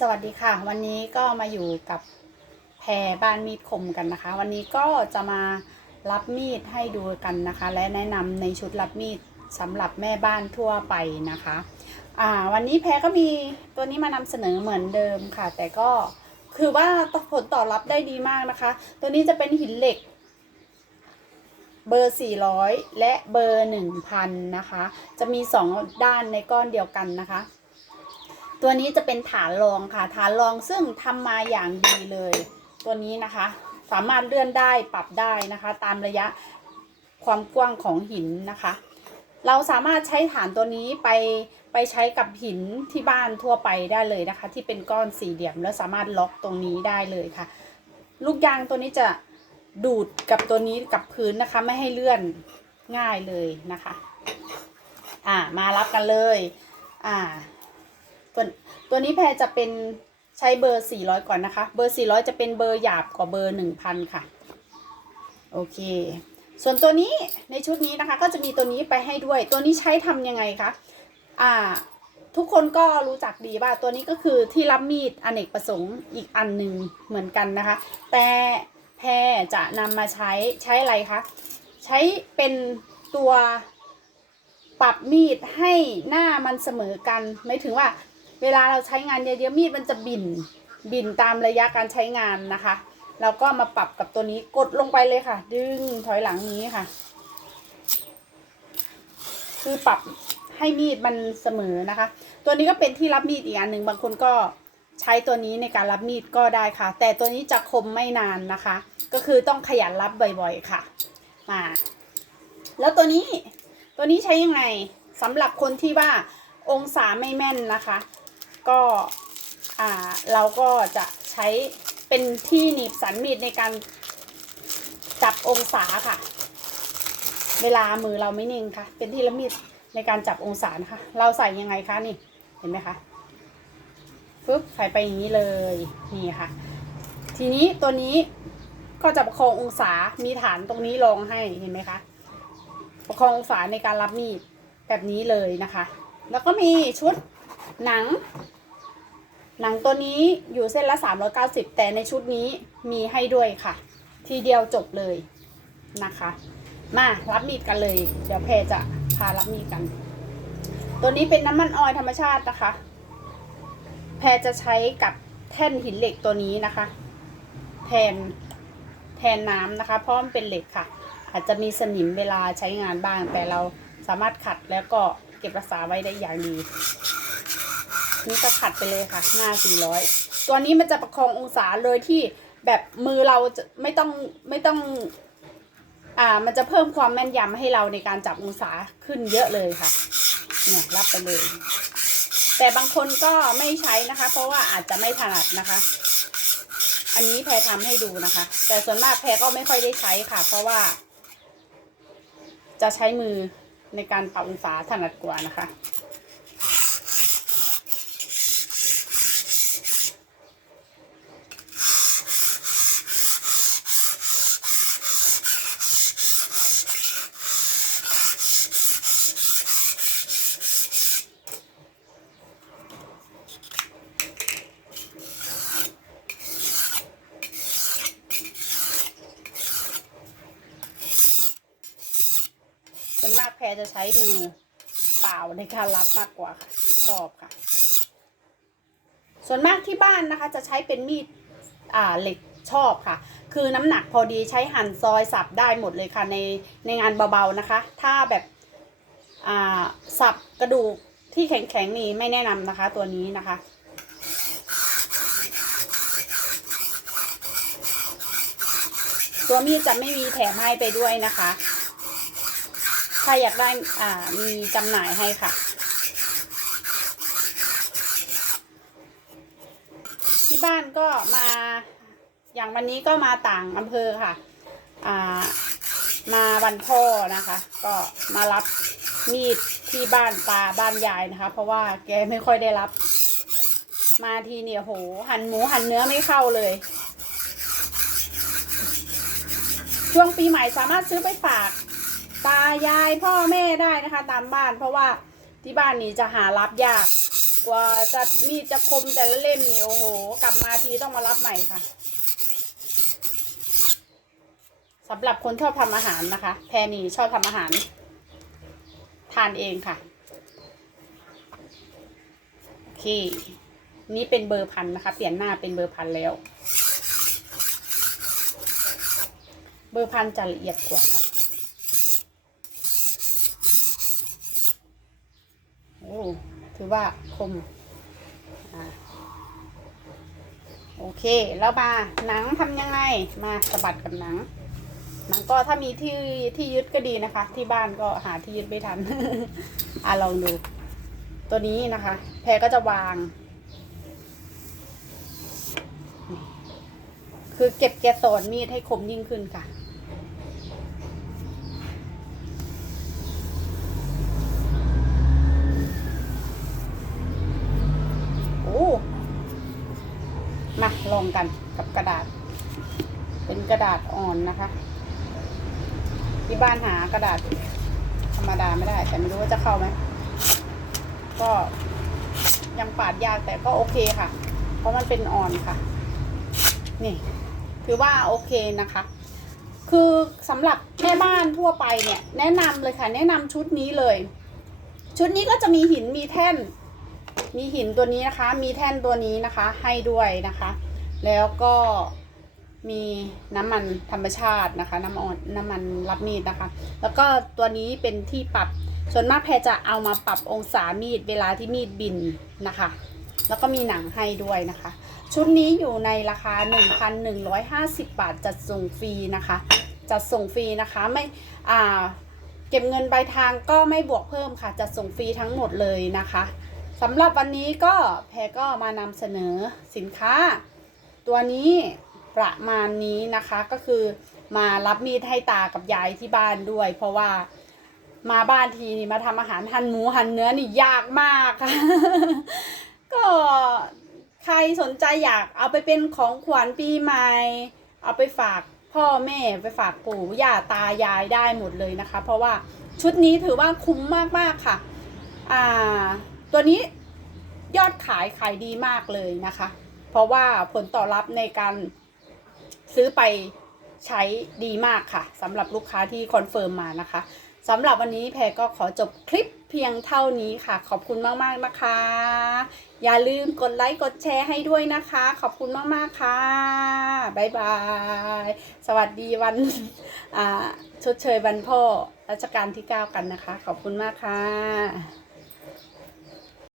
สวัสดีค่ะ วันนี้ก็มาอยู่กับแพรบ้านมีดคมกันนะคะ วันนี้ก็จะมารับมีดให้ดูกันนะคะ และแนะนำในชุดรับมีดสำหรับแม่บ้านทั่วไปนะคะอ่าวันนี้แพรก็มีตัวนี้มานำเสนอเหมือนเดิมค่ะ แต่ก็คือว่าผลตอบรับได้ดีมากนะคะ ตัวนี้จะเป็นหินเหล็ก เบอร์ 400 และเบอร์ 1,000 นะคะ จะมี 2 ด้านในก้อนเดียวกันนะคะ ตัวนี้จะเป็นฐานรองค่ะ ฐานรองซึ่งทำมาอย่างดีเลย ตัวนี้นะคะ สามารถเลื่อนได้ปรับได้นะคะ ตามระยะความกว้างของหินนะคะ เราสามารถใช้ฐานตัวนี้ไปไปใช้กับหินที่บ้านทั่วไปได้เลยนะคะ ที่เป็นก้อนสี่เหลี่ยมแล้วสามารถล็อกตรงนี้ได้เลยค่ะ ลูกยางตัวนี้จะดูดกับตัวนี้กับพื้นนะคะ ไม่ให้เลื่อนง่ายเลยนะคะ อ่ามารับกันเลย อ่า ตัวตัวนี้แพรจะเป็นใช้เบอร์ 400 ก่อนนะคะ เบอร์ 400 จะเป็นเบอร์หยาบกว่าเบอร์ 1,000 ค่ะ โอเค ส่วนตัวนี้ในชุดนี้นะคะ ก็จะมีตัวนี้ไปให้ด้วย ตัวนี้ใช้ทำยังไงคะอ่า ทุกคนก็รู้จักดีว่าตัวนี้ก็คือที่รับมีดอเนกประสงค์อีกอันหนึ่งเหมือนกันนะคะ แต่แพรจะนำมาใช้ใช้อะไรคะใช้เป็นตัวปรับมีดให้หน้ามันเสมอกันหมายถึงว่า เวลาเราใช้งานเยอะๆมีดมันจะบินบินตามระยะการใช้งานนะคะแล้วก็มาปรับกับตัวนี้กดลงไปเลยค่ะ ดึงถอยหลังนี้ค่ะ คือปรับให้มีดมันเสมอนะคะ ตัวนี้ก็เป็นที่รับมีดอีกอันหนึ่งบางคนก็ใช้ตัวนี้ในการรับมีดก็ได้ค่ะ แต่ตัวนี้จะคมไม่นานนะคะ ก็คือต้องขยันรับบ่อยๆค่ะมาแล้วตัวนี้ตัวนี้ใช้ยังไงสำหรับคนที่ว่าองศาไม่แม่นนะคะ ก็อ่าเราก็จะใช้เป็นที่หนีบสันมีดในการจับองศาค่ะ เวลามือเราไม่นิ่งค่ะ เป็นที่ละมีดในการจับองศานะคะ เราใส่ยังไงคะนี่เห็นไหมคะปึ๊บใส่ไปอย่างนี้เลยนี่ค่ะ ทีนี้ตัวนี้ก็จะประคององศามีฐานตรงนี้รองให้เห็นไหมคะประคององศาในการรับมีดแบบนี้เลยนะคะ แล้วก็มีชุดหนัง หนังตัวนี้อยู่เส้นละ 390 แต่ในชุดนี้มีให้ด้วยค่ะ ทีเดียวจบเลยนะคะ มารับมีดกันเลย เดี๋ยวแพรจะพารับมีดกัน ตัวนี้เป็นน้ำมันออยธรรมชาตินะคะ แพรจะใช้กับแท่นหินเหล็กตัวนี้นะคะ แทนแทนน้ำนะคะ เพราะมันเป็นเหล็กค่ะ อาจจะมีสนิมเวลาใช้งานบ้าง แต่เราสามารถขัดแล้วก็เก็บรักษาไว้ได้อย่างดี นี่ก็ขัดไปเลยค่ะ หน้า 400 ตัวนี้มันจะประคององศาเลยที่แบบมือเราจะไม่ต้องไม่ต้อง อ่า มันจะเพิ่มความแม่นยำให้เราในการจับองศาขึ้นเยอะเลยค่ะ เนี่ยรับไปเลย แต่บางคนก็ไม่ใช้นะคะ เพราะว่าอาจจะไม่ถนัดนะคะ อันนี้แพรทำให้ดูนะคะ แต่ส่วนมากแพรก็ไม่ค่อยได้ใช้ค่ะ เพราะว่า จะใช้มือในการปรับองศาถนัดกว่านะคะ รจะใช้มือเปล่าในการรับมากกว่าค่ะชอบค่ะ ส่วนมากที่บ้านนะคะ จะใช้เป็นมีดอ่าเหล็กชอบค่ะ คือน้ำหนักพอดีใช้หั่นซอยสับได้หมดเลยค่ะในในงานเบาๆนะคะ ถ้าแบบอ่าสับกระดูกที่แข็งๆนี่ไม่แนะนำนะคะตัวนี้นะคะตัวมีดจะไม่มีแถมให้ไปด้วยนะคะ ถ้าอยากได้อ่ามีจำหน่ายให้ค่ะ ที่บ้านก็มาอย่างวันนี้ก็มาต่างอำเภอค่ะ อ่า มาวันพ่อนะคะ ก็มารับมีดที่บ้านตาบ้านยายนะคะ เพราะว่าแกไม่ค่อยได้รับ มาทีเนี่ยโหหั่นหมูหั่นเนื้อไม่เข้าเลย ช่วงปีใหม่สามารถซื้อไปฝาก ตายายพ่อแม่ได้นะคะ ตามบ้าน เพราะว่าที่บ้านนี้จะหารับยาก กว่าจะมีจะคมแต่ละเล่มนี่โอ้โห กลับมาทีต้องมารับใหม่ค่ะสำหรับคนชอบทำอาหารนะคะ แพรนี่ชอบทำอาหาร ทานเองค่ะโอเคนี่เป็นเบอร์พันนะคะ เปลี่ยนหน้าเป็นเบอร์พันแล้ว เบอร์พันจะละเอียดกว่าค่ะ โอ้ือว่าคมอโอเค แล้วมาหนังทำยังไง มาสะบัดกับหนัง หนังก็ถ้ามีที่ที่ยึดก็ดีนะคะ ที่บ้านก็หาที่ยึดไม่ทัน อะลองดู ตัวนี้นะคะ แพรก็จะวาง คือเก็บแกะโซนมีดให้คมยิ่งขึ้นค่ะ โอ้ มา ลองกันกับกระดาษ เป็นกระดาษอ่อนนะคะ ที่บ้านหากระดาษธรรมดาไม่ได้ แต่ไม่รู้ว่าจะเข้าไหมก็ยังปาดยากแต่ก็โอเคค่ะ เพราะมันเป็นอ่อนค่ะ นี่ถือว่าโอเคนะคะ คือสำหรับแม่บ้านทั่วไปเนี่ย แนะนำเลยค่ะ แนะนำชุดนี้เลย ชุดนี้ก็จะมีหินมีแท่น มีหินตัวนี้นะคะ มีแท่นตัวนี้นะคะ ให้ด้วยนะคะ แล้วก็มีน้ำมันธรรมชาตินะคะ น้ำอ่อนน้ำมันรับมีดนะคะ แล้วก็ตัวนี้เป็นที่ปรับส่วนมากแพรจะเอามาปรับองศามีดเวลาที่มีดบินนะคะ แล้วก็มีหนังให้ด้วยนะคะ ชุดนี้อยู่ในราคา 1,150 บาทจัดส่งฟรีนะคะ จัดส่งฟรีนะคะไม่อ่าเก็บเงินปลายทางก็ไม่บวกเพิ่มค่ะ จัดส่งฟรีทั้งหมดเลยนะคะสำหรับวันนี้ก็แพรก็มานำเสนอสินค้า ตัวนี้ประมาณนี้นะคะก็คือมารับมีดให้ตากับยายที่บ้านด้วย เพราะว่ามาบ้านทีนี่มาทำอาหารหั่นหมูหั่นเนื้อนี่ยากมากค่ะก็ใครสนใจอยากเอาไปเป็นของขวัญปีใหม่เอาไปฝากพ่อแม่ไปฝากปู่ย่าตายายได้หมดเลยนะคะ เพราะว่าชุดนี้ถือว่าคุ้มมากๆค่ะ อ่า ตัวนี้ยอดขายขายดีมากเลยนะคะ เพราะว่าผลตอบรับในการซื้อไปใช้ดีมากค่ะสำหรับลูกค้าที่คอนเฟิร์มมานะคะสำหรับวันนี้แพรก็ขอจบคลิปเพียงเท่านี้ค่ะ ขอบคุณมากๆนะคะ อย่าลืมกดไลค์กดแชร์ให้ด้วยนะคะ ขอบคุณมากๆค่ะบ๊ายบายสวัสดีวันชดเชยวันพ่อรัชกาลที่ 9 กันนะคะ ขอบคุณมากค่ะ